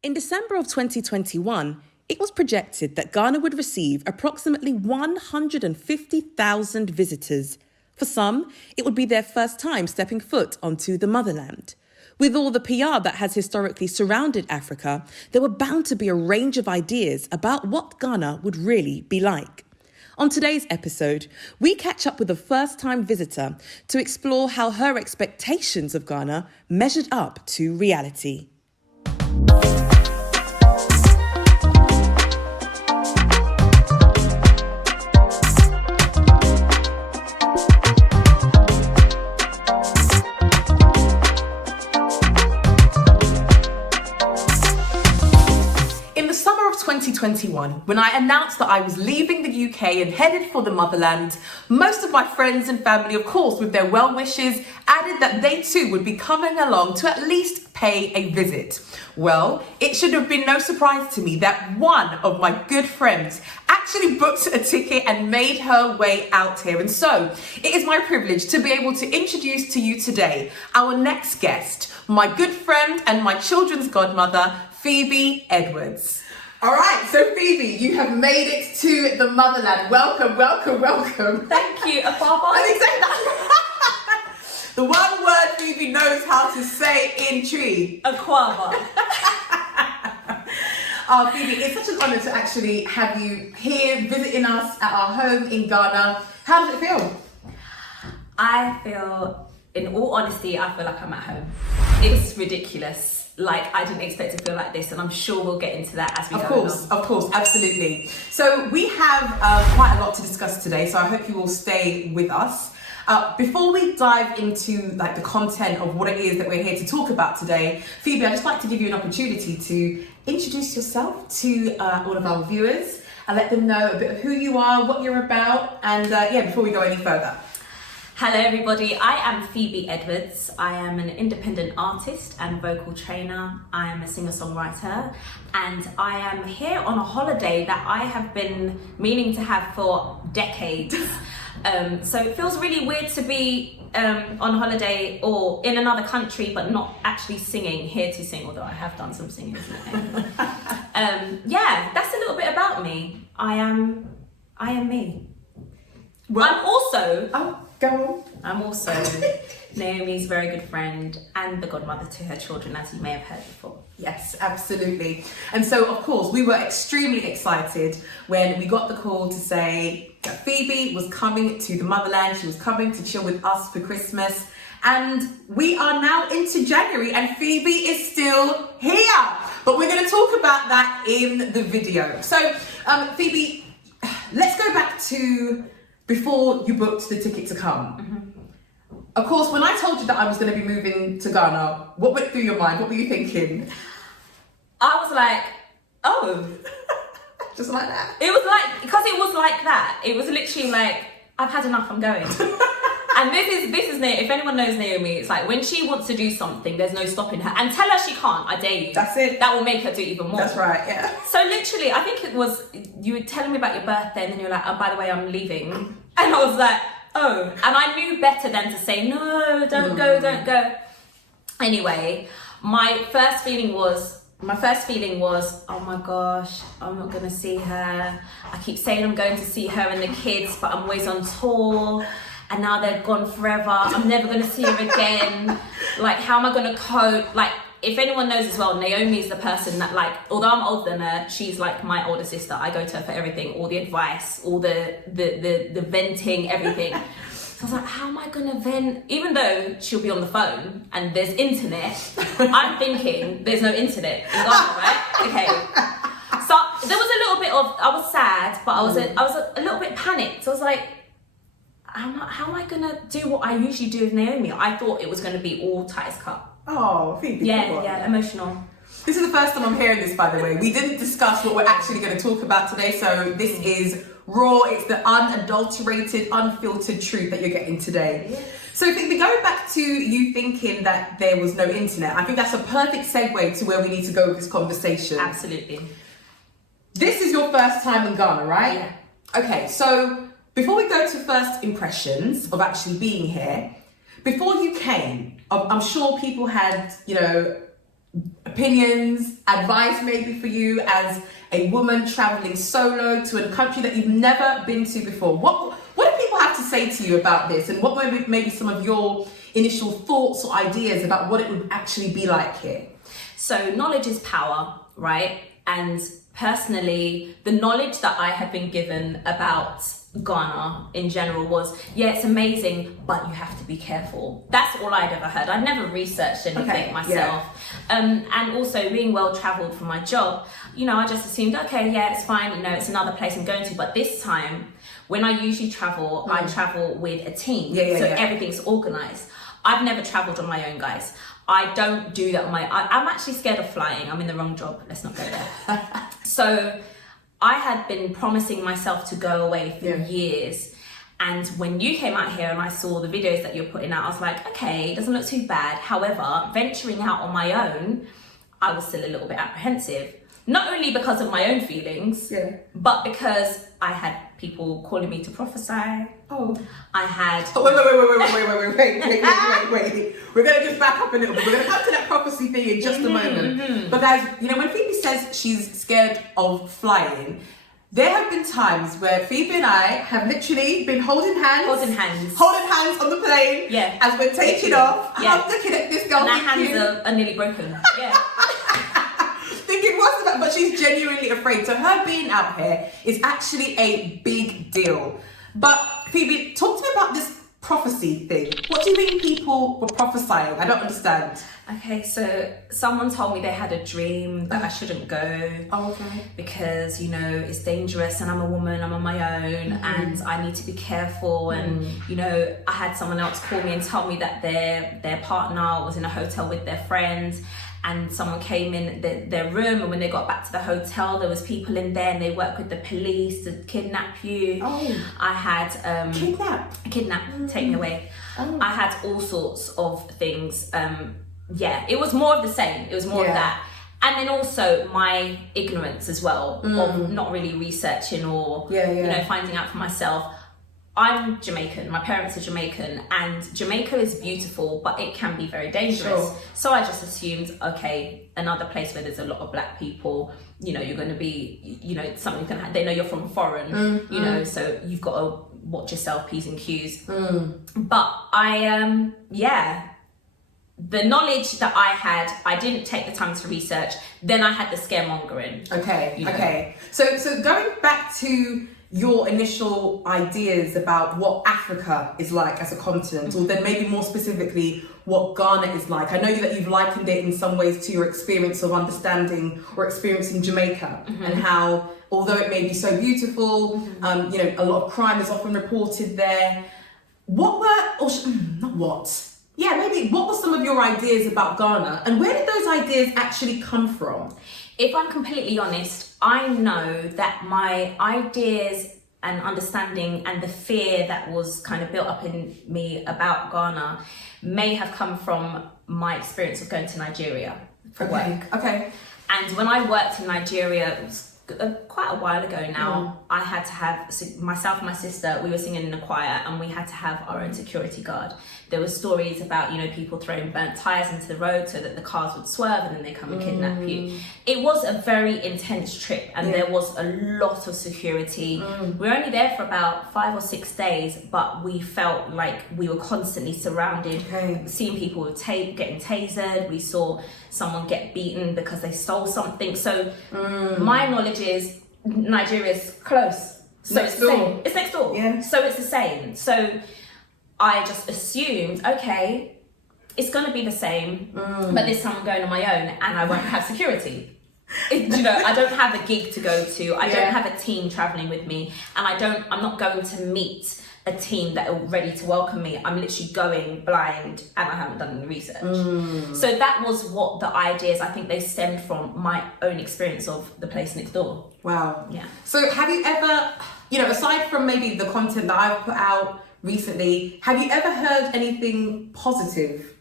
In December of 2021, it was projected that Ghana would receive approximately 150,000 visitors. For some, it would be their first time stepping foot onto the motherland. With all the PR that has historically surrounded Africa, there were bound to be a range of ideas about what Ghana would really be like. On today's episode, we catch up with a first-time visitor to explore how her expectations of Ghana measured up to reality. In the summer of 2021, when I announced that I was leaving the UK and headed for the motherland, most of my friends and family, of course, with their well wishes, added that they too would be coming along to at least pay a visit. Well, it should have been no surprise to me that one of my good friends actually booked a ticket and made her way out here. And so it is my privilege to be able to introduce to you today our next guest, my good friend and my children's godmother, Phebe Edwards. All right, so Phoebe, you have made it to the motherland. Welcome, welcome, welcome. Thank you, Apapa. The one word Phoebe knows how to say in tree. Aquaba. Oh, Phoebe, it's such an honour to actually have you here visiting us at our home in Ghana. How does it feel? I feel, in all honesty, I feel like I'm at home. It's ridiculous. Like, I didn't expect to feel like this, and I'm sure we'll get into that as we go along. Of course, absolutely. So we have quite a lot to discuss today, so I hope you will stay with us. Before we dive into the content of what it is that we're here to talk about today, Phoebe, I'd just like to give you an opportunity to introduce yourself to all of our viewers and let them know a bit of who you are, what you're about, and before we go any further. Hello everybody, I am Phebe Edwards. I am an independent artist and vocal trainer. I am a singer-songwriter, and I am here on a holiday that I have been meaning to have for decades. So it feels really weird to be on holiday or in another country but not actually singing, here to sing, although I have done some singing. That's a little bit about me. I am me. Well, I'm also Naomi's very good friend and the godmother to her children, as you may have heard before. Yes, absolutely. And so, of course, we were extremely excited when we got the call to say that Phoebe was coming to the motherland. She was coming to chill with us for Christmas. And we are now into January and Phoebe is still here. But we're going to talk about that in the video. So, Phoebe, let's go back to before you booked the ticket to come. Mm-hmm. Of course, when I told you that I was going to be moving to Ghana, what went through your mind? What were you thinking? I was like, oh. Just like that? It was like, because it was like that. It was literally like, I've had enough, I'm going. And this is if anyone knows Naomi, it's like when she wants to do something, there's no stopping her. And tell her she can't, I dare you. That's it. That will make her do even more. That's right, yeah. So literally, I think it was, you were telling me about your birthday and then you were like, oh, by the way, I'm leaving. And I was like, oh. And I knew better than to say, no, don't go. Anyway, my first feeling was, oh my gosh, I'm not gonna see her. I keep saying I'm going to see her and the kids, but I'm always on tour. And now they're gone forever. I'm never going to see her again. Like, how am I going to cope? Like, if anyone knows as well, Naomi is the person that, like, although I'm older than her, she's like my older sister. I go to her for everything, all the advice, all the venting, everything. So I was like, how am I going to vent? Even though she'll be on the phone and there's internet, I'm thinking there's no internet in Ghana, right? Okay. So there was a little bit of, I was sad, but I was a little bit panicked. So I was like, how am I gonna do what I usually do with Naomi? I thought it was gonna be all tight as cut. Oh, Phoebe. Yeah, emotional. This is the first time I'm hearing this, by the way. We didn't discuss what we're actually going to talk about today, so this is raw. It's the unadulterated, unfiltered truth that you're getting today. Yeah. So Phoebe, going back to you thinking that there was no internet, I think that's a perfect segue to where we need to go with this conversation. Absolutely. This is your first time in Ghana, right? Yeah. Okay, so before we go to first impressions of actually being here, before you came, I'm sure people had, opinions, advice maybe for you as a woman traveling solo to a country that you've never been to before. What do people have to say to you about this, and what were maybe some of your initial thoughts or ideas about what it would actually be like here? So knowledge is power, right? And personally, the knowledge that I have been given about Ghana in general was, yeah, it's amazing, but you have to be careful. That's all I'd ever heard. I'd never researched anything myself. Yeah. And also being well traveled for my job, you know, I just assumed, okay, yeah, it's fine, you know, it's another place I'm going to. But this time, when I usually travel, I travel with a team. Everything's organized. I've never traveled on my own, guys. I don't do that on I'm actually scared of flying. I'm in the wrong job. Let's not go there. So I had been promising myself to go away for years. And when you came out here and I saw the videos that you're putting out, I was like, okay, it doesn't look too bad. However, venturing out on my own, I was still a little bit apprehensive. Not only because of my own feelings, but because I had people calling me to prophesy. Oh. I had... Oh, wait. We're going to just back up a little bit. We're going to come to that prophecy thing in just a moment. But guys, you know, when Phoebe says she's scared of flying, there have been times where Phoebe and I have literally been holding hands on the plane as we're taking off. I'm looking at this girl. And our hands are nearly broken. Thinking what's that? But she's genuinely afraid. So her being out here is actually a big deal. But Phoebe, talk to me about this prophecy thing. What do you mean people were prophesying? I don't understand. Okay, so someone told me they had a dream that I shouldn't go. Oh, okay. Because, you know, it's dangerous and I'm a woman, I'm on my own and I need to be careful. And, you know, I had someone else call me and tell me that their partner was in a hotel with their friends, and someone came in their room, and when they got back to the hotel, there was people in there and they work with the police to kidnap you. Oh. I had... Kidnap, take me away. Oh. I had all sorts of things. It was more of the same. It was more of that. And then also my ignorance as well of not really researching or you know, finding out for myself. I'm Jamaican, my parents are Jamaican, and Jamaica is beautiful, but it can be very dangerous. Sure. So I just assumed, okay, another place where there's a lot of black people, you know, you're going to be, you know, something can happen. They know you're from foreign, you know, so you've got to watch yourself, P's and Q's. But I, the knowledge that I had, I didn't take the time to research. Then I had the scaremongering. Okay, you know. okay. So going back to your initial ideas about what Africa is like as a continent, or then maybe more specifically what Ghana is like. I know that you've likened it in some ways to your experience of understanding or experiencing Jamaica, and how, although it may be so beautiful, you know, a lot of crime is often reported there. What were some of your ideas about Ghana, and where did those ideas actually come from? If I'm completely honest, I know that my ideas and understanding and the fear that was kind of built up in me about Ghana may have come from my experience of going to Nigeria for work. Okay. And when I worked in Nigeria, it was quite a while ago now, I had to have, myself and my sister, we were singing in a choir, and we had to have our own security guard. There were stories about, you know, people throwing burnt tires into the road so that the cars would swerve and then they come and kidnap you. It was a very intense trip, and there was a lot of security. We were only there for about 5 or 6 days, but we felt like we were constantly surrounded, seeing people with getting tasered. We saw someone get beaten because they stole something. So my knowledge is Nigeria's close. So it's the same. It's next door. Yeah. So it's the same. So I just assumed, okay, it's going to be the same, but this time I'm going on my own and I won't have security. You know, I don't have a gig to go to. I don't have a team traveling with me, and I'm not going to meet a team that are ready to welcome me. I'm literally going blind and I haven't done any research. So that was what the ideas, I think they stemmed from my own experience of the place next door. Wow. Yeah. So have you ever, you know, aside from maybe the content that I've put out recently, have you ever heard anything positive?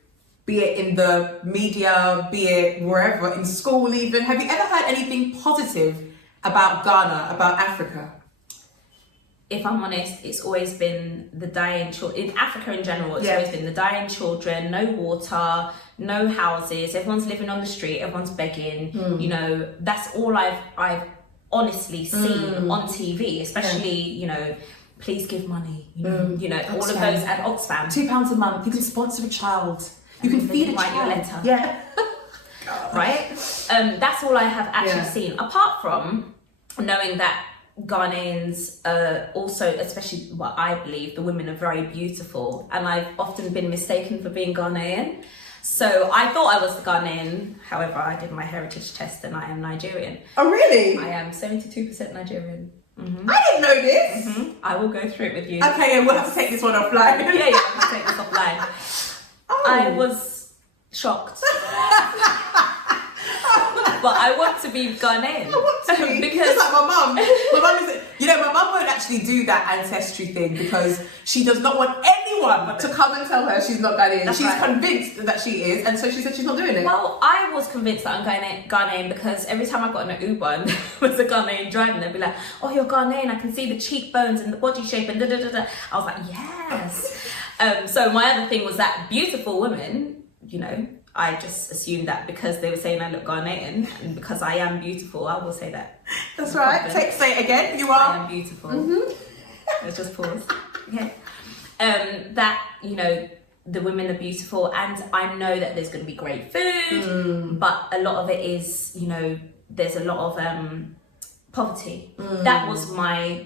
Be it in the media, be it wherever, in school even. Have you ever heard anything positive about Ghana, about Africa? if I'm honest, it's always been the dying children. In Africa in general, it's always been the dying children, no water, no houses, everyone's living on the street, everyone's begging. You know, that's all I've honestly seen on TV, especially, you know, please give money, you know, all of those at Oxfam. £2 a month, you can sponsor a child, you can feed a write child. your letter. Yeah. Right? That's all I have actually seen, apart from knowing that Ghanaians also, especially what I believe, the women are very beautiful, and I've often been mistaken for being Ghanaian. So I thought I was Ghanaian, however I did my heritage test and I am Nigerian. Oh really? I am 72% Nigerian. I didn't know this. I will go through it with you. Okay, and we'll have to take this one offline. yeah, I'll take this offline. I was shocked. But I want to be Ghanaian. I want to be. Because just like my mum. My mum is, you know, my mum won't actually do that ancestry thing because she does not want anyone to come and tell her she's not Ghanaian. She's convinced that she is, and so she said she's not doing it. Well, I was convinced that I'm Ghanaian because every time I got in an Uber and there was a Ghanaian driving, they'd be like, "Oh, you're Ghanaian. I can see the cheekbones and the body shape and da da da da." I was like, "Yes." So my other thing was that beautiful women, you know. I just assumed that because they were saying I look Ghanaian, and because I am beautiful, I will say that. That's right. Say it again. You are. I am beautiful. Let's just pause. Okay. That, you know, the women are beautiful, and I know that there's going to be great food, but a lot of it is, you know, there's a lot of poverty. That was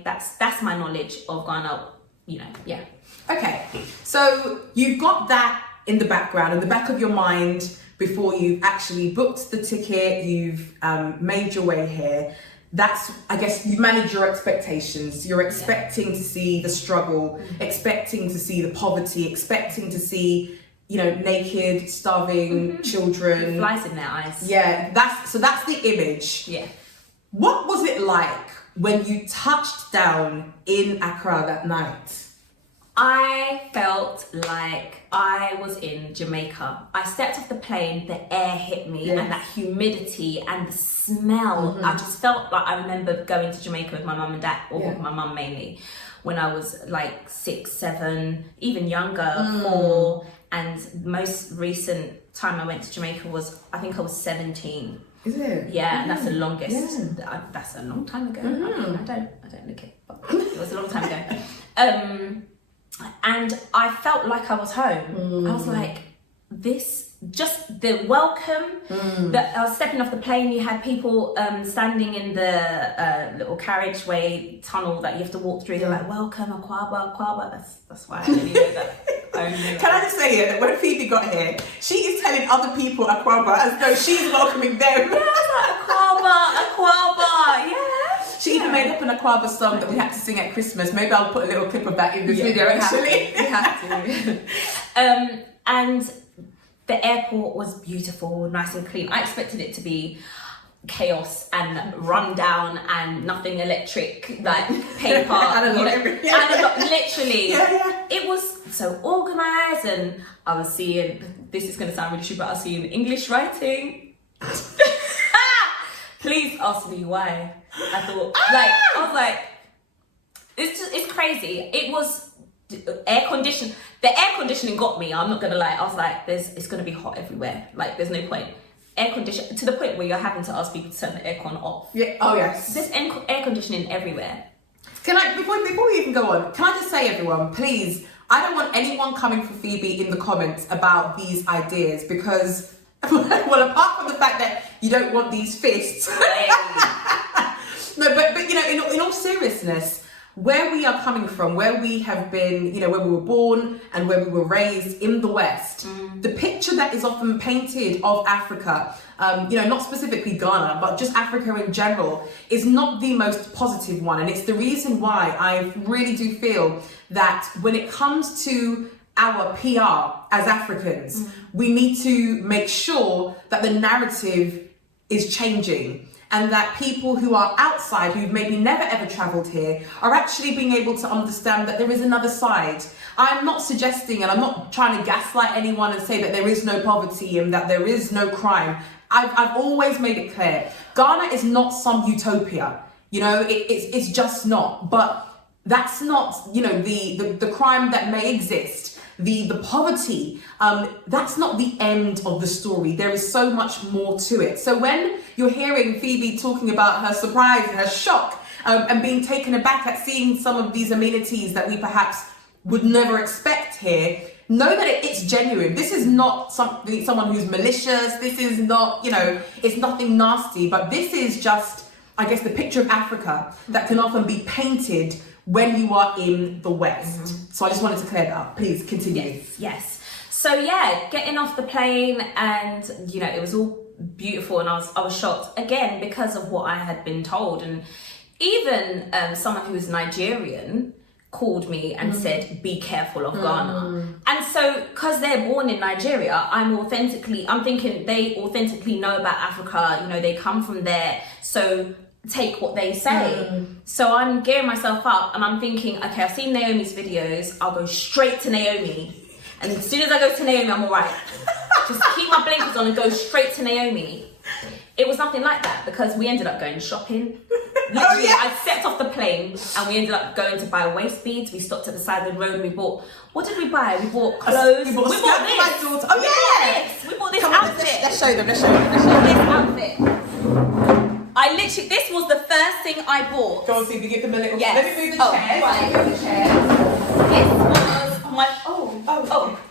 that's my knowledge of Ghana. You know, yeah. Okay, so you've got that in the background, in the back of your mind, before you've actually booked the ticket, you've made your way here. That's, I guess, you manage your expectations. You're expecting to see the struggle, expecting to see the poverty, expecting to see, you know, naked, starving children. Flies in their eyes. Yeah, that's the image. Yeah. What was it like when you touched down in Accra that night? I felt like I was in Jamaica. I stepped off the plane, the air hit me, and that humidity and the smell. I just felt like I remember going to Jamaica with my mum and dad, or with my mum mainly, when I was like 6, 7, even younger, 4. And the most recent time I went to Jamaica was, I think I was 17. Is it? Yeah, and that's the longest. Yeah. That's a long time ago. I mean, I don't look it, but it was a long time ago. And I felt like I was home. I was like, this, just the welcome, that I was stepping off the plane, you had people standing in the little carriageway tunnel that you have to walk through. They're like, welcome, Akwaba, Akwaba. That's why I only know that. Can I just say it, that when Phoebe got here, she is telling other people Akwaba as though she's welcoming them. Yeah, I was like, Akwaba, yeah. She even made up an Akwaba song that we had to sing at Christmas. Maybe I'll put a little clip of that in this video, actually. We have to. And the airport was beautiful, nice and clean. I expected it to be chaos and run down and nothing electric, like paper. Analog, literally. It was so organised, and I was seeing, this is going to sound really stupid, but I was seeing English writing. Please ask me why. I thought, I was like, it's crazy. It was air conditioned. The air conditioning got me. I'm not gonna lie. I was like, it's gonna be hot everywhere. Like, there's no point. Air condition to the point where you're having to ask people to turn the aircon off. Yeah. Oh yes. There's air conditioning everywhere. Can I, before we even go on, can I just say, everyone, please, I don't want anyone coming for Phoebe in the comments about these ideas, because, well, apart from the fact that you don't want these fists. No, but you know, in all seriousness, where we are coming from, where we have been, you know, where we were born and where we were raised in the West, the picture that is often painted of Africa, you know, not specifically Ghana, but just Africa in general, is not the most positive one. And it's the reason why I really do feel that when it comes to our PR as Africans, we need to make sure that the narrative is changing, and that people who are outside, who've maybe never ever travelled here, are actually being able to understand that there is another side. I'm not suggesting, and I'm not trying to gaslight anyone and say that there is no poverty and that there is no crime. I've always made it clear, Ghana is not some utopia. You know, it's just not. But that's not, you know, the crime that may exist, the poverty, that's not the end of the story. There is so much more to it. So when you're hearing Phebe talking about her surprise and her shock, and being taken aback at seeing some of these amenities that we perhaps would never expect here, know that it's genuine. This is not someone who's malicious. This is not, you know, it's nothing nasty, but this is just, I guess, the picture of Africa that can often be painted when you are in the West. So I just wanted to clear that up. Please continue. Yes. So yeah, getting off the plane, and you know, it was all beautiful, and I was shocked again because of what I had been told, and even someone who was Nigerian called me and said, be careful of Ghana. And so, because they're born in Nigeria, I'm thinking they authentically know about Africa, you know, they come from there, so take what they say. So I'm gearing myself up, and I'm thinking, okay, I've seen Naomi's videos, I'll go straight to Naomi. And as soon as I go to Naomi, I'm all right. Just keep my blinkers on and go straight to Naomi. It was nothing like that, because we ended up going shopping. Literally, I stepped off the plane and we ended up going to buy waist beads. We stopped at the side of the road and we bought, what did we buy? We bought clothes. We bought this. We bought this outfit. Let's show them. This outfit. I literally, this was the first thing I bought. Go on, Phoebe, give them a little. Yes. Let me move the chairs. Right. Move the chairs.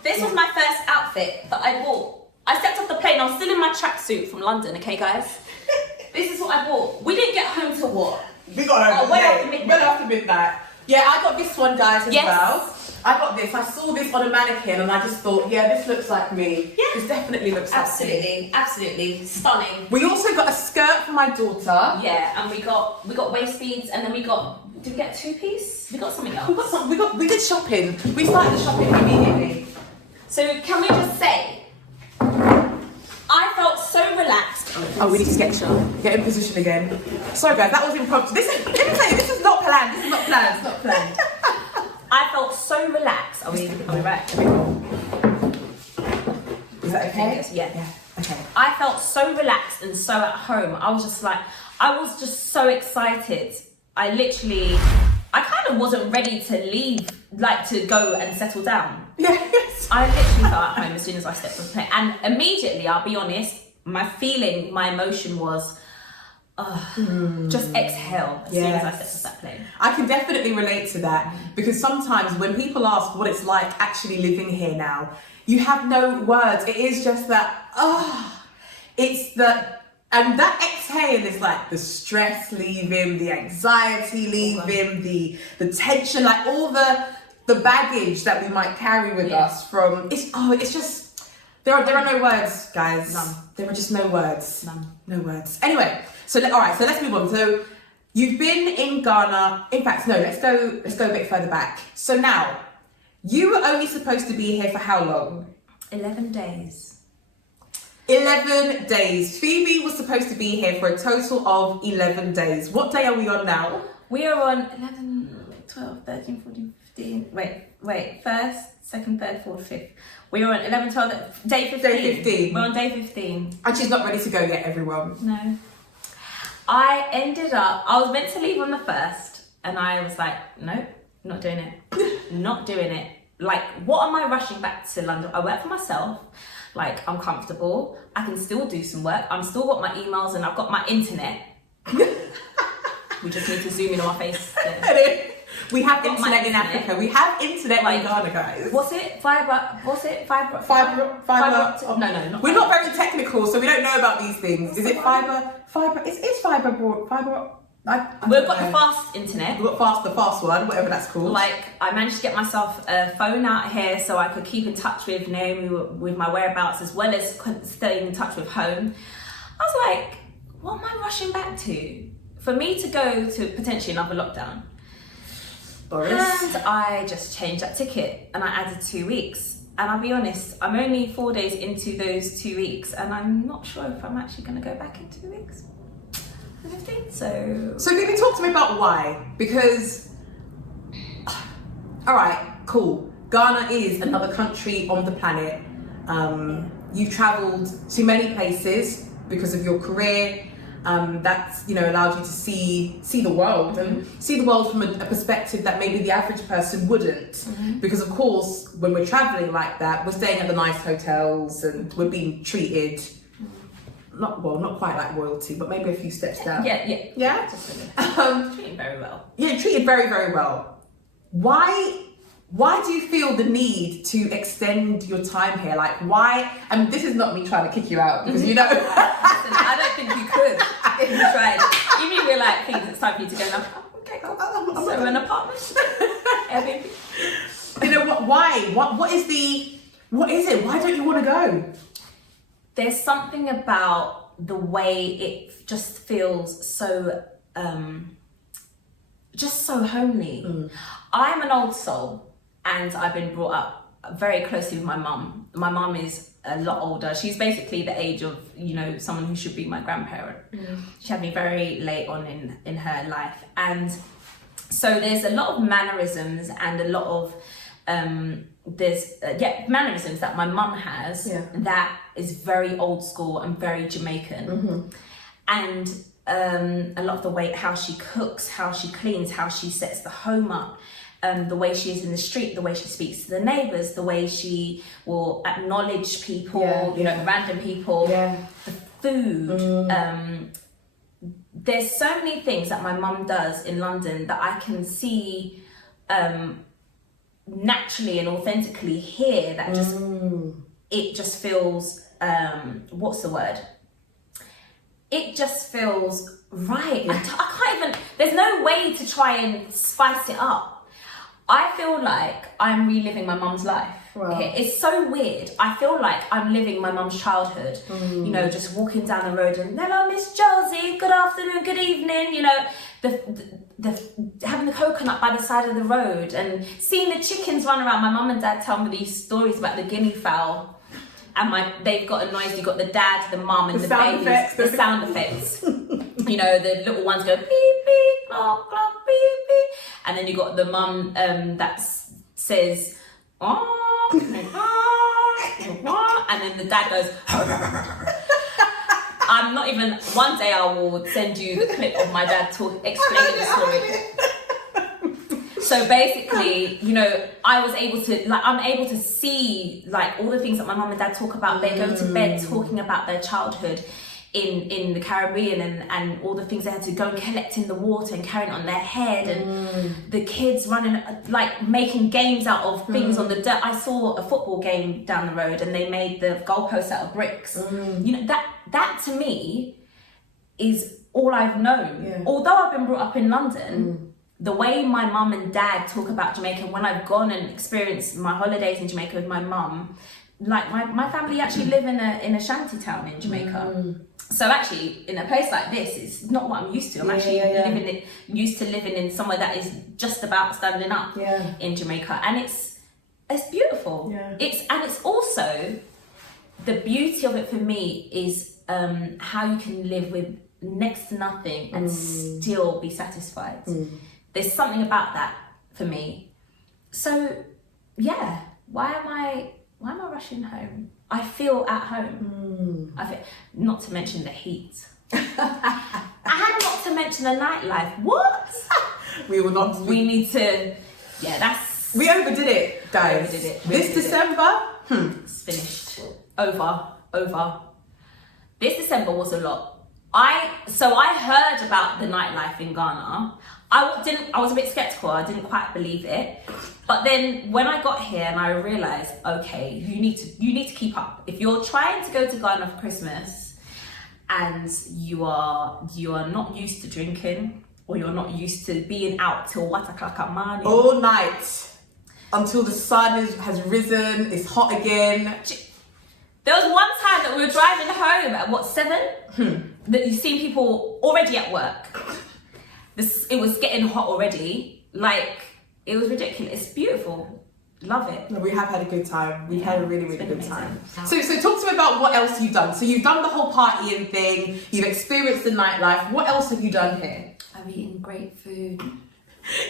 This was my first outfit that I bought. I stepped off the plane, I was still in my tracksuit from London, okay guys? This is what I bought. We didn't get home till what? We got home well after midnight. Yeah, I got this one, guys, as well. I got this. I saw this on a mannequin and I just thought, yeah, this looks like me. Yeah. This definitely looks like me. Absolutely. Stunning. We also got a skirt for my daughter. Yeah, and we got waist beads, and then did we get a two-piece? We got something else. We did shopping. We started the shopping immediately. So can we just say, I felt so relaxed. Oh, we need to get in position again. Sorry guys, that was impromptu. Let me tell you, this is not planned. This is not planned. It's not planned. I felt so relaxed. Are we right? Is that okay? Yeah. Okay. I felt so relaxed and so at home. I was just so excited. I kind of wasn't ready to leave, like to go and settle down. Yes. I literally felt at home as soon as I stepped off the plane. And immediately, I'll be honest, my emotion was, just exhale as soon as I stepped off that plane. I can definitely relate to that, because sometimes when people ask what it's like actually living here now, you have no words. It is just that, and that exhale is like the stress leaving, the anxiety leaving, the tension, like all the baggage that we might carry with us from, it's just, there are no words, guys. None. There are just no words. None. No words. Anyway, so let's move on. So you've been in Ghana. In fact, no, let's go a bit further back. So now, you were only supposed to be here for how long? 11 days. 11 days. Phoebe was supposed to be here for a total of 11 days. What day are we on now? We are on 11, 12, 13, 14, 15. Wait. First, second, third, fourth, fifth. We are on 11, 12, day 15. Day 15. We're on day 15. And she's not ready to go yet, everyone. No. I was meant to leave on the 1st, and I was like, nope, not doing it. Not doing it. Like, what am I rushing back to London? I work for myself. Like, I'm comfortable. I can still do some work. I'm still got my emails and I've got my internet. We just need to zoom in on my face. Yeah. We have internet in Africa. We have internet in Ghana, guys. What's it? Fiber? No. We're not very technical, so we don't know about these things. Is it fiber? Is fiber broad? Fiber? We've got the fast internet. We've got the fast one, whatever that's called. Like, I managed to get myself a phone out here so I could keep in touch with Naomi, with my whereabouts, as well as staying in touch with home. I was like, what am I rushing back to? For me to go to potentially another lockdown. Boris. And I just changed that ticket and I added 2 weeks. And I'll be honest, I'm only 4 days into those 2 weeks and I'm not sure if I'm actually going to go back in 2 weeks. I don't think so. So maybe talk to me about why. Because, all right, cool. Ghana is another country on the planet. You've travelled to many places because of your career. that's, you know, allowed you to see the world and see the world from a perspective that maybe the average person wouldn't. Because of course, when we're traveling like that, we're staying at the nice hotels and we're being treated not quite like royalty, but maybe a few steps down. Yeah. Treated very well. Yeah, treated very, very well. Why do you feel the need to extend your time here? Like, why? And this is not me trying to kick you out, because you know. Listen, I don't think you could if you tried. Even if you're like, thinks it's time for you to go now. Okay, cool. So an apartment. Airbnb. You know what? Why? What is it? Why don't you want to go? There's something about the way it just feels so, just so homely. I'm an old soul. And I've been brought up very closely with my mum. My mum is a lot older. She's basically the age of, you know, someone who should be my grandparent. She had me very late on in her life. And so there's a lot of mannerisms and a lot of, mannerisms that my mum has that is very old school and very Jamaican. And a lot of the way how she cooks, how she cleans, how she sets the home up. The way she is in the street, the way she speaks to the neighbours, the way she will acknowledge people, you know, random people, the food. There's so many things that my mum does in London that I can see naturally and authentically here, that just, it just feels, what's the word? It just feels right. I can't even, there's no way to try and spice it up. I feel like I'm reliving my mum's life. Here. It's so weird. I feel like I'm living my mum's childhood. You know, just walking down the road and, hello, Miss Josie, good afternoon, good evening. You know, the having the coconut by the side of the road and seeing the chickens run around. My mum and dad tell me these stories about the guinea fowl. And they've got a noise. You've got the dad, the mum, and the babies. The sound effects. You know, the little ones go beep beep, clock clock, beep beep, and then you got the mum that says, oh, and then the dad goes. I'm not even. One day I will send you the clip of my dad explaining the story. So basically, you know, I'm able to see like all the things that my mum and dad talk about. They go to bed talking about their childhood in the Caribbean and all the things they had to go and collect in the water and carrying it on their head, and the kids running, like making games out of things on the dirt. I saw a football game down the road and they made the goalposts out of bricks. You know, that to me is all I've known. Although I've been brought up in London, the way my mum and dad talk about Jamaica, when I've gone and experienced my holidays in Jamaica with my mum, like my family actually live in a shanty town in Jamaica. So actually, in a place like this, it's not what I'm used to. I'm actually used to living in somewhere that is just about standing up in Jamaica, and it's beautiful. It's also, the beauty of it for me is how you can live with next to nothing and still be satisfied. There's something about that for me. So yeah, why am I rushing home? I feel at home. I feel, not to mention the heat. And not to mention the nightlife. What? We will not. We need to. We overdid it, guys. This December, it's finished. Over. This December was a lot. I heard about the nightlife in Ghana. I was a bit skeptical. I didn't quite believe it. But then when I got here and I realized, okay, you need to keep up. If you're trying to go to Ghana for Christmas and you are not used to drinking, or you're not used to being out till Wataklakamani all night until the sun has risen, it's hot again. There was one time that we were driving home at 7? That you've seen people already at work. It was getting hot already. Like, it was ridiculous. It's beautiful. Love it. No, we have had a good time. We've had a really, really good time. So talk to me about what else you've done. So you've done the whole partying thing. You've experienced the nightlife. What else have you done here? I've eaten great food.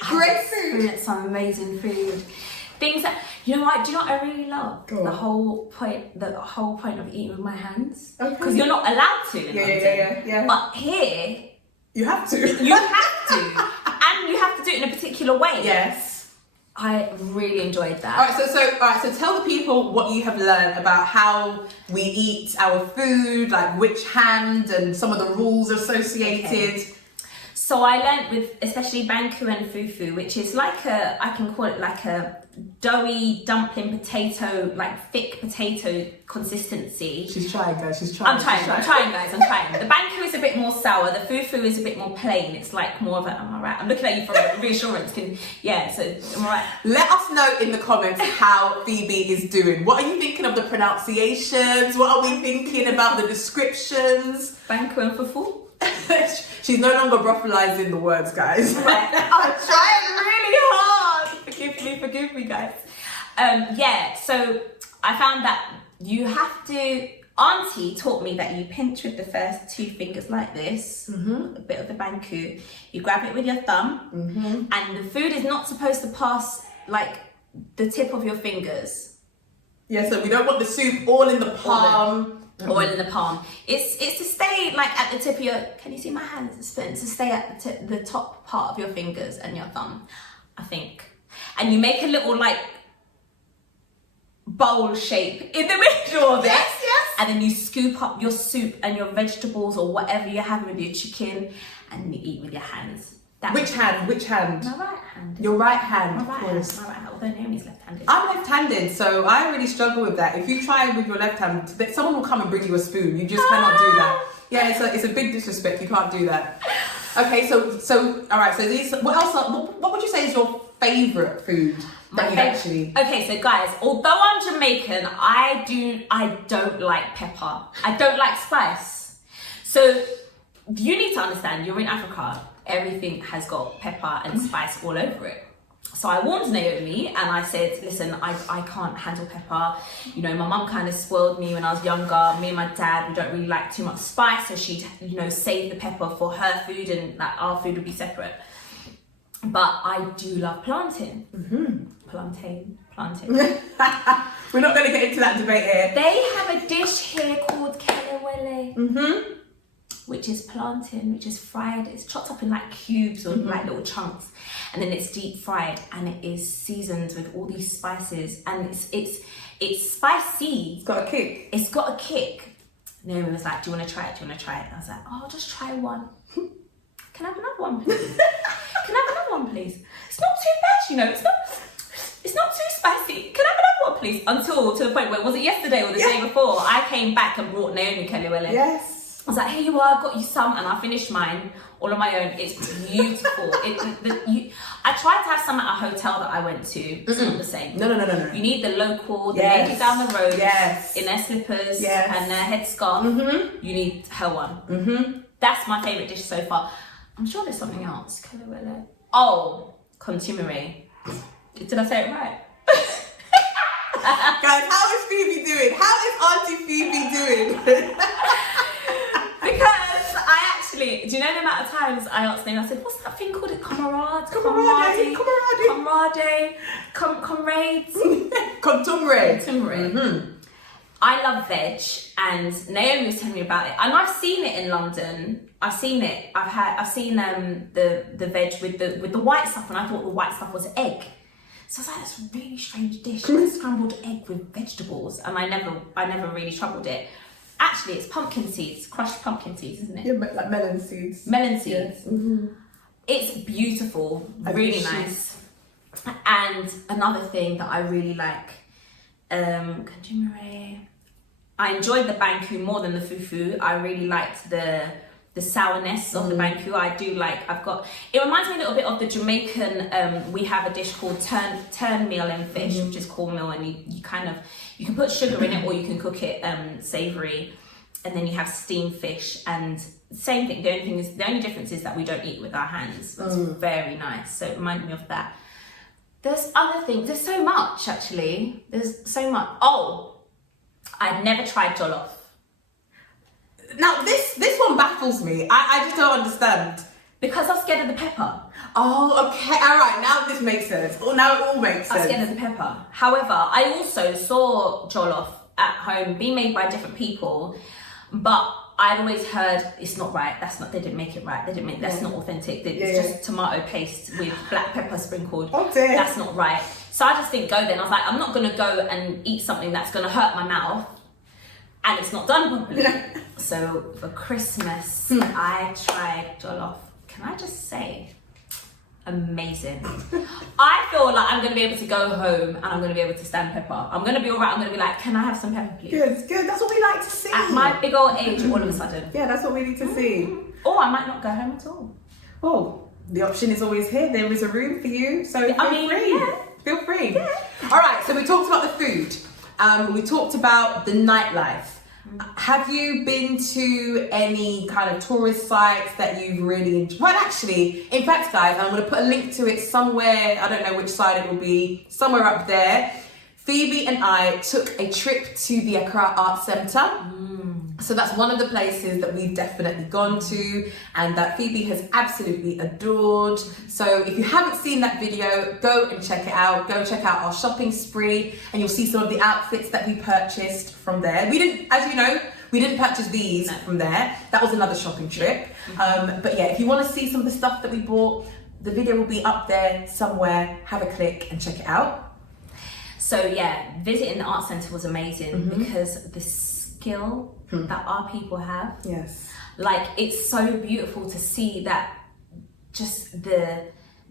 Great food. Experienced some amazing food. things that, you know what, do you know what I really love? Go on. The whole point of eating with my hands. Okay. Because you're not allowed to in London. Yeah. But here, You have to. you have to. And you have to do it in a particular way. Yes. I really enjoyed that. All right, so tell the people what you have learned about how we eat our food, like which hand and some of the rules associated. Okay. So I learnt with especially banku and fufu, which is like I can call it like a doughy dumpling potato, like thick potato consistency. She's trying, guys. She's trying. I'm trying, guys. I'm trying. The banku is a bit more sour. The fufu is a bit more plain. It's like more of a, am I right? I'm looking at you for reassurance. So am I right? Let us know in the comments how Phoebe is doing. What are you thinking of the pronunciations? What are we thinking about the descriptions? Banku and fufu? She's no longer brothalizing the words, guys. I'm trying really hard. Forgive me, guys. So I found that you have to. Auntie taught me that you pinch with the first two fingers like this, a bit of the banku. You grab it with your thumb, and the food is not supposed to pass like the tip of your fingers. Yeah, so we don't want the soup all in the palm. Oil in the palm. It's to stay like at the tip of your. Can you see my hands? It's to stay at the top part of your fingers and your thumb, I think. And you make a little like bowl shape in the middle of it. Yes. And then you scoop up your soup and your vegetables or whatever you're having with your chicken, and you eat with your hands. Which hand? My right hand. Your right hand, My of right course. hand. My right hand. Although Naomi's left-handed. I'm left-handed, so I really struggle with that. If you try with your left hand, someone will come and bring you a spoon. You just cannot do that. Yeah, it's a big disrespect. You can't do that. Okay, so all right. So these. What else? What would you say is your favorite food that you actually? Okay, so guys, although I'm Jamaican, I don't like pepper. I don't like spice. So you need to understand, you're in Africa. Everything has got pepper and spice all over it. So I warned Naomi and I said, listen, I can't handle pepper. You know, my mum kind of spoiled me when I was younger. Me and my dad, we don't really like too much spice. So she'd, save the pepper for her food and like our food would be separate. But I do love plantain. Plantain. We're not going to get into that debate here. They have a dish here called kelewele. Which is plantain, which is fried. It's chopped up in like cubes or like little chunks, and then it's deep fried, and it is seasoned with all these spices, and it's spicy. It's got a kick. It's got a kick. Naomi was like, "Do you want to try it? Do you want to try it?" I was like, "Oh, I'll just try one. Can I have another one, please? Can I have another one, please? It's not too bad, It's not too spicy. Can I have another one, please?" Until to the point where, was it yesterday or the day before, I came back and brought Naomi kelewele. Yes. I was like, here you are, I got you some, and I finished mine all on my own. It's beautiful. I tried to have some at a hotel that I went to. It's not the same. No. You need the local, the lady down the road, Yes. in their slippers Yes. and their headscarf. You need her one. That's my favourite dish so far. I'm sure there's something else. Kelewele. Oh, contumere. Did I say it right? Guys, how is Phoebe doing? How is Auntie Phoebe doing? Because I actually, do you know the amount of times I asked Naomi, I said, what's that thing called? Comrades? Contumere. I love veg, and Naomi was telling me about it, and I've seen it in London. I've seen it. I've seen the veg with the white stuff, and I thought the white stuff was egg. So I was like, that's a really strange dish, like scrambled egg with vegetables, and I never really troubled it. Actually, it's pumpkin seeds, crushed pumpkin seeds, isn't it? Yeah, like melon seeds. Melon seeds. Yes. It's beautiful, really nice. And another thing that I really like, contumere. I enjoyed the banku more than the fufu. I really liked the sourness of the banku. I do like, it reminds me a little bit of the Jamaican, we have a dish called turn meal in fish, which is cornmeal, and you can put sugar in it, or you can cook it savoury, and then you have steamed fish, and same thing. The only difference is that we don't eat with our hands. That's very nice. So it reminded me of that. There's other things. There's so much, actually. There's so much. Oh, I'd never tried jollof. Now this one baffles me. I just don't understand. Because I'm scared of the pepper. Oh, okay. All right. Now this makes sense. Oh, now it all makes sense. I'm scared of the pepper. However, I also saw jollof at home being made by different people, but I'd always heard it's not right. They didn't make it right. That's not authentic. It's just tomato paste with black pepper sprinkled. Oh dear. That's not right. So I just didn't go then. I was like, I'm not gonna go and eat something that's gonna hurt my mouth and it's not done properly. So for Christmas, I tried jollof. Can I just say, amazing. I feel like I'm going to be able to go home and I'm going to be able to stand pepper. I'm going to be all right. I'm going to be like, can I have some pepper, please? Good. That's what we like to see. At my big old age, all of a sudden. Yeah, that's what we need to see. Or I might not go home at all. Oh, the option is always here. There is a room for you. So feel free. Yeah. Feel free. Yeah. All right, so we talked about the food. We talked about the nightlife. Have you been to any kind of tourist sites that you've really enjoyed? Well, actually, in fact, guys, I'm going to put a link to it somewhere. I don't know which side it will be. Somewhere up there. Phoebe and I took a trip to the Accra Art Centre. So that's one of the places that we've definitely gone to and that Phoebe has absolutely adored. So if you haven't seen that video, go and check it out. Go check out our shopping spree and you'll see some of the outfits that we purchased from there. We didn't, as you know, we didn't purchase these from there. That was another shopping trip. But yeah, if you want to see some of the stuff that we bought, the video will be up there somewhere. Have a click and check it out. So yeah, visiting the art centre was amazing because the skill that our people have. Yes. Like, it's so beautiful to see that, just the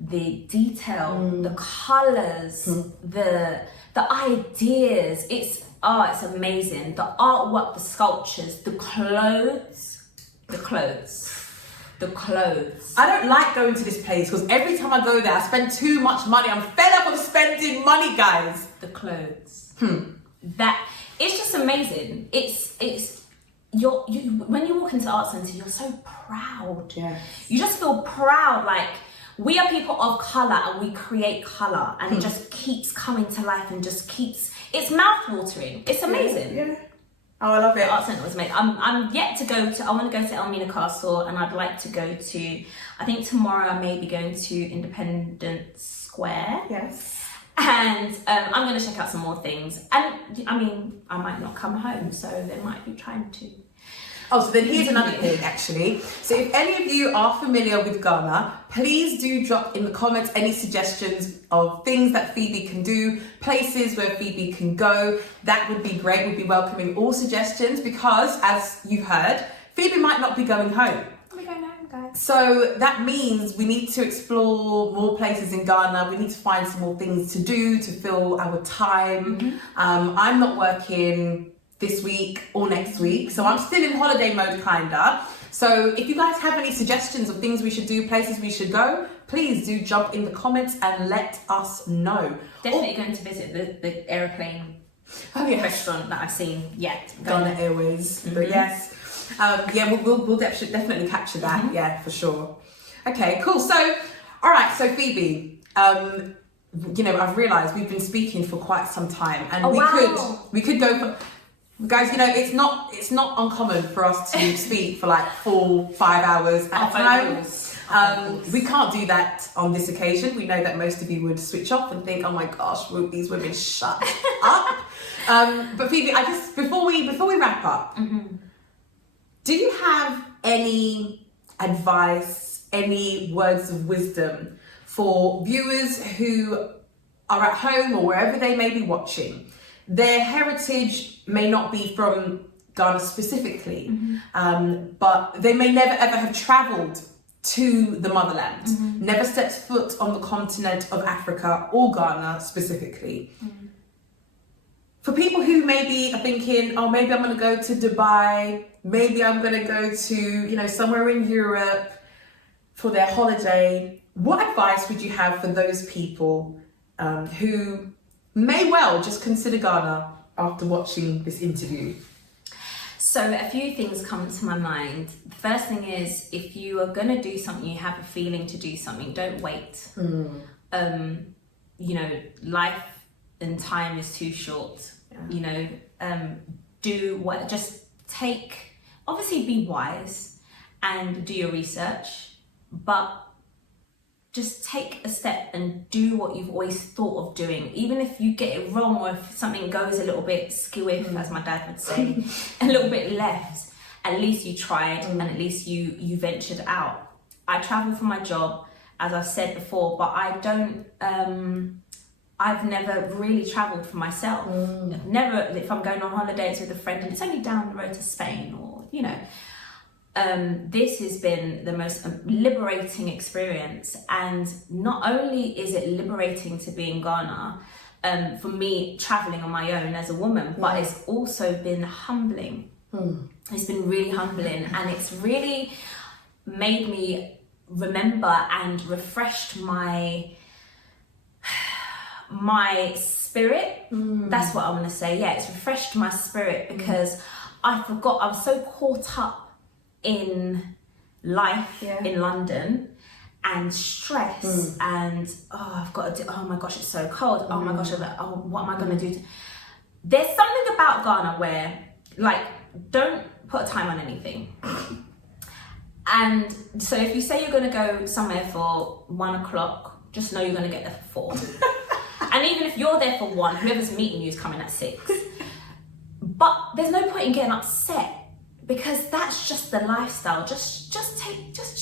detail, the colours, the ideas. It's amazing. The artwork, the sculptures, the clothes. I don't like going to this place because every time I go there, I spend too much money. I'm fed up of spending money, guys. The clothes. That, it's just amazing. It's when you walk into the art centre, you're so proud. Yes. You just feel proud, like we are people of colour and we create colour and it just keeps coming to life and just keeps, it's mouth-watering. It's amazing. Yeah. Oh, I love it. The art centre was amazing. I'm yet to go to, I want to go to Elmina Castle and I'd like to go to, I think tomorrow I may be going to Independence Square. Yes. And I'm going to check out some more things. And I mean, I might not come home, so they might be trying to. Oh, so then here's another thing, actually. So if any of you are familiar with Ghana, please do drop in the comments any suggestions of things that Phoebe can do, places where Phoebe can go. That would be great. We'd be welcoming all suggestions because, as you've heard, Phoebe might not be going home. We're going home, guys. So that means we need to explore more places in Ghana. We need to find some more things to do to fill our time. I'm not working this week or next week, so I'm still in holiday mode, kinda. So if you guys have any suggestions of things we should do, places we should go, please do jump in the comments and let us know. Definitely going to visit the aeroplane restaurant that I've seen yet. Ghana Airways, but yes. Yeah, we'll definitely capture that, yeah, for sure. Okay, cool. So, all right, so Phoebe, you know, I've realised we've been speaking for quite some time and we could go for, guys, you know, it's not uncommon for us to speak for like 4-5 hours at a time. We can't do that on this occasion. We know that most of you would switch off and think, oh my gosh, will these women shut up? But Phoebe, I just, before we wrap up, do you have any advice, any words of wisdom for viewers who are at home or wherever they may be watching? Their heritage may not be from Ghana specifically, but they may never ever have travelled to the motherland, never stepped foot on the continent of Africa or Ghana specifically. For people who maybe are thinking, oh, maybe I'm going to go to Dubai, maybe I'm going to go to, you know, somewhere in Europe for their holiday, what advice would you have for those people who may well just consider Ghana after watching this interview? So a few things come to my mind. The first thing is, if you are going to do something, you have a feeling to do something, don't wait. You know, life and time is too short. You know, do what, just take, obviously be wise and do your research. but just take a step and do what you've always thought of doing. Even if you get it wrong, or if something goes a little bit skewiff, as my dad would say, a little bit left, at least you tried and at least you ventured out. I travel for my job, as I've said before, but I don't, I've never really travelled for myself. Never, if I'm going on holidays with a friend and it's only down the road to Spain, or, you know, this has been the most liberating experience. And not only is it liberating to be in Ghana, for me traveling on my own as a woman, but it's also been humbling. It's been really humbling, and it's really made me remember and refreshed my spirit. That's what I want to say. Yeah, it's refreshed my spirit, because I forgot, I was so caught up in life in London and stress and I've got to do, oh my gosh, it's so cold, oh my gosh, what am I going to do? There's something about Ghana where, like, don't put a time on anything. And so if you say you're going to go somewhere for 1 o'clock, just know you're going to get there for 4. And even if you're there for 1, whoever's meeting you is coming at 6. But there's no point in getting upset, because that's just the lifestyle. Just chill. Just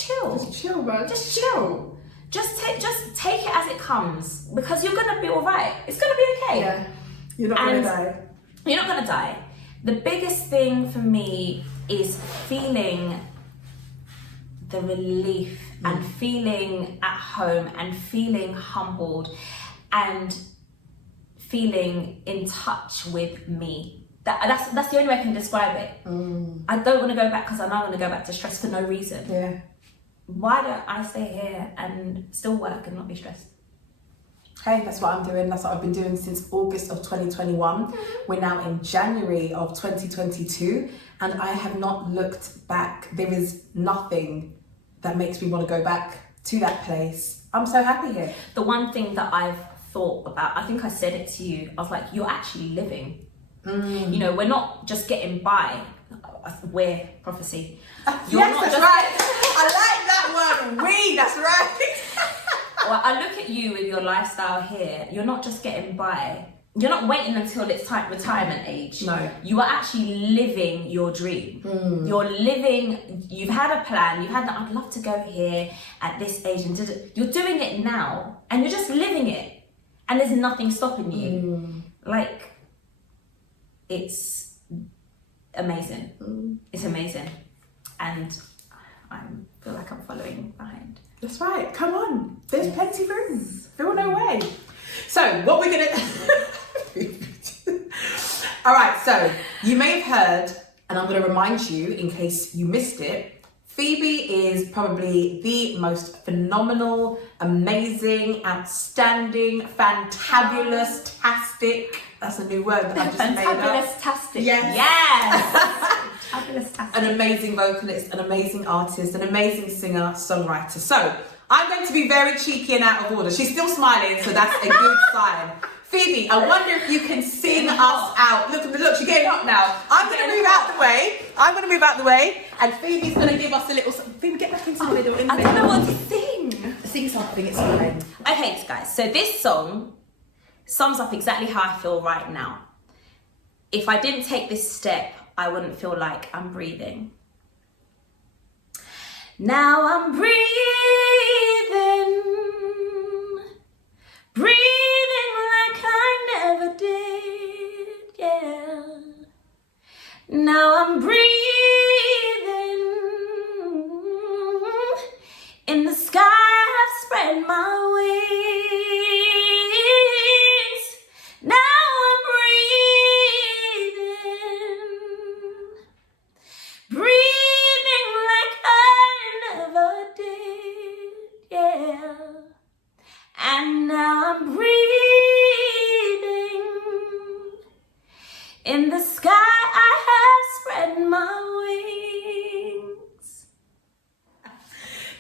chill, bro. Just chill. Just take it as it comes, because you're gonna be all right. It's gonna be okay. Yeah. You're not gonna die. You're not gonna die. The biggest thing for me is feeling the relief and feeling at home and feeling humbled and feeling in touch with me. That's the only way I can describe it. I don't want to go back, because I know I'm going to go back to stress for no reason. Yeah. Why don't I stay here and still work and not be stressed? Hey, that's what I'm doing. That's what I've been doing since August of 2021. We're now in January of 2022, and I have not looked back. There is nothing that makes me want to go back to that place. I'm so happy here. The one thing that I've thought about, I think I said it to you, I was like, you're actually living. You know, we're not just getting by. We're prophecy. Yes, that's right. I like that word. We, that's right. Well, I look at you with your lifestyle here. You're not just getting by. You're not waiting until it's time retirement age. No. You are actually living your dream. You're living, you've had a plan, you've had that, I'd love to go here at this age, and you're doing it now, and you're just living it. And there's nothing stopping you. Like, it's amazing. It's amazing. And I feel like I'm following behind. That's right. Come on. There's plenty of room. Feel no way. So what we're going to... All right. So you may have heard, and I'm going to remind you in case you missed it, Phoebe is probably the most phenomenal, amazing, outstanding, fantabulous, tastic. That's a new word that I just made up. Fantabulous-tastic. Yes. Fabulous-tastic. An amazing vocalist, an amazing artist, an amazing singer, songwriter. So I'm going to be very cheeky and out of order. She's still smiling, so that's a good sign. Phoebe, I wonder if you can sing us out. Look, she's getting hot now. I'm going to move out the way. And Phoebe's going to give us a little... Phoebe, get back into the middle. I don't know what to sing. Sing something, it's fine. Okay, guys, so this song sums up exactly how I feel right now. If I didn't take this step, I wouldn't feel like I'm breathing. Now I'm breathing, like I never did, yeah. Now I'm breathing in the sky. I've spread my wings. Now I'm breathing like I never did, yeah. And now I'm breathing in the sky. I have spread my wings.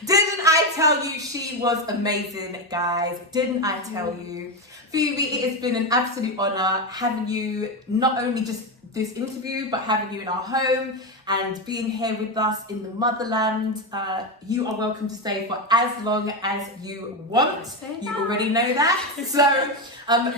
Didn't I tell you she was amazing, guys? Didn't I tell you? Phoebe, it has been an absolute honour having you not only just this interview, but having you in our home and being here with us in the motherland. You are welcome to stay for as long as you want. You already know that. So,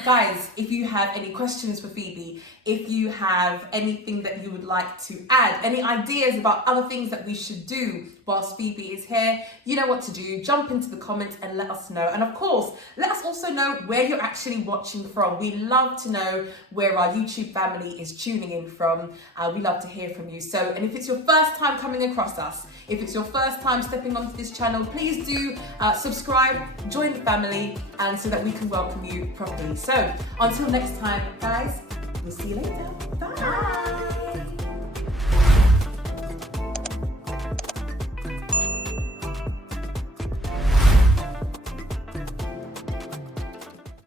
guys, if you have any questions for Phebe, if you have anything that you would like to add, any ideas about other things that we should do whilst Phebe is here, you know what to do. Jump into the comments and let us know. And of course, let us also know where you're actually watching from. We love to know where our YouTube family is tuning in from. We love to hear from you. So, and if it's your first time coming across us, if it's your first time stepping onto this channel, please do subscribe, join the family, and so that we can welcome you properly. So, until next time, guys, we'll see you later. Bye.